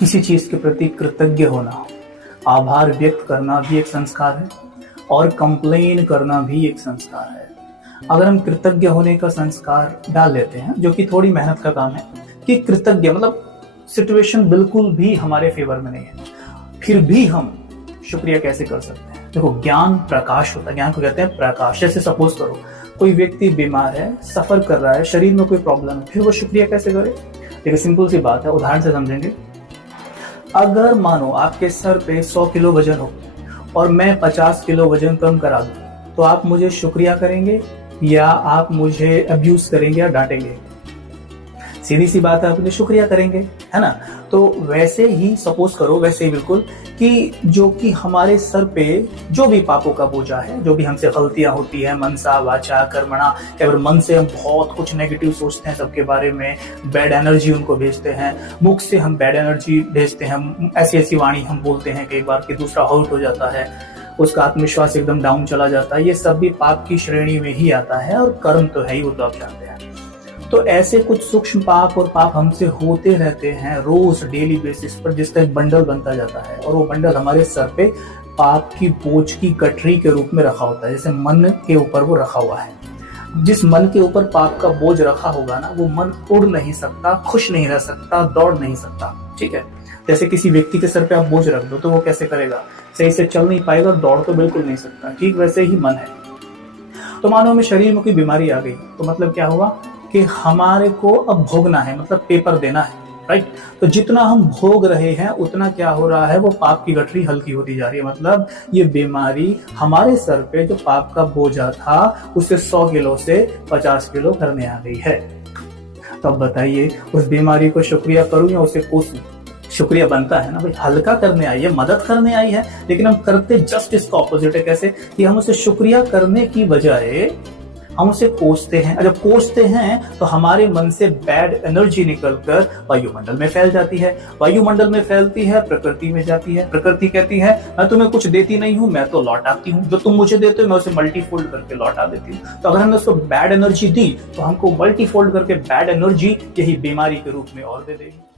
किसी चीज के प्रति कृतज्ञ होना, आभार व्यक्त करना भी एक संस्कार है और कंप्लेन करना भी एक संस्कार है। अगर हम कृतज्ञ होने का संस्कार डाल लेते हैं, जो कि थोड़ी मेहनत का काम है, कि कृतज्ञ मतलब सिचुएशन बिल्कुल भी हमारे फेवर में नहीं है, फिर भी हम शुक्रिया कैसे कर सकते हैं। देखो, ज्ञान प्रकाश होता है, ज्ञान को कहते हैं प्रकाश। जैसे सपोज करो कोई व्यक्ति बीमार है, सफर कर रहा है, शरीर में कोई प्रॉब्लम है, फिर वो शुक्रिया कैसे करे। देखिए, सिंपल सी बात है, उदाहरण से समझेंगे। अगर मानो आपके सर पे 100 किलो वजन हो और मैं 50 किलो वजन कम करा दूं, तो आप मुझे शुक्रिया करेंगे या आप मुझे अब्यूज करेंगे या डांटेंगे? सीधी सी बात है, आप मुझे शुक्रिया करेंगे, है ना। तो वैसे ही सपोज करो, वैसे ही बिल्कुल, कि जो कि हमारे सर पे जो भी पापों का बोझा है, जो भी हमसे गलतियां होती है, मनसा वाचा कर्मणा, कि अगर मन से हम बहुत कुछ नेगेटिव सोचते हैं सबके बारे में, बैड एनर्जी उनको भेजते हैं, मुख से हम बैड एनर्जी भेजते हैं, ऐसी ऐसी वाणी हम बोलते हैं कि एक बार कि दूसरा हर्ट हो जाता है, उसका आत्मविश्वास एकदम डाउन चला जाता है, ये सब भी पाप की श्रेणी में ही आता है। और कर्म तो है ही, वो तो आप जानते हैं। तो ऐसे कुछ सूक्ष्म पाप और पाप हमसे होते रहते हैं रोज डेली बेसिस पर, जिसका एक बंडल बनता जाता है, और वो बंडल हमारे सर पे पाप की बोझ की गठरी के रूप में रखा होता है। जैसे मन के ऊपर वो रखा हुआ है, जिस मन के ऊपर पाप का बोझ रखा होगा ना, वो मन उड़ नहीं सकता, खुश नहीं रह सकता, दौड़ नहीं सकता। ठीक है, जैसे किसी व्यक्ति के सर पे आप बोझ रख दो तो वो कैसे करेगा, सही से चल नहीं पाएगा, दौड़ तो बिल्कुल नहीं सकता। ठीक वैसे ही मन है। तो मानो हमें शरीर में कोई बीमारी आ गई, तो मतलब क्या हुआ कि हमारे को अब भोगना है, मतलब पेपर देना है, राइट। तो जितना हम भोग रहे हैं उतना क्या हो रहा है, वो पाप की गठरी हल्की होती जा रही है। मतलब ये बीमारी हमारे सर पे जो पाप का बोझा था उसे 100 किलो से 50 किलो करने आ गई है। तो अब बताइए, उस बीमारी को शुक्रिया करूं या उसे कोसूं? शुक्रिया बनता है ना भाई, हल्का करने आई है, मदद करने आई है, लेकिन हम करते जस्ट इसका ऑपोजिट है। कैसे कि हम उसे शुक्रिया करने की बजाय हम उसे कोसते हैं। जब कोसते हैं तो हमारे मन से बैड एनर्जी निकलकर वायुमंडल में फैल जाती है, वायुमंडल में फैलती है, प्रकृति में जाती है, प्रकृति कहती है मैं तुम्हें कुछ देती नहीं हूं, मैं तो लौटाती हूं, जो तुम मुझे देते हो मैं उसे मल्टीफोल्ड करके लौटा देती हूँ। तो अगर हमने उसको बैड एनर्जी दी तो हमको मल्टीफोल्ड करके बैड एनर्जी यही बीमारी के रूप में और दे देगी।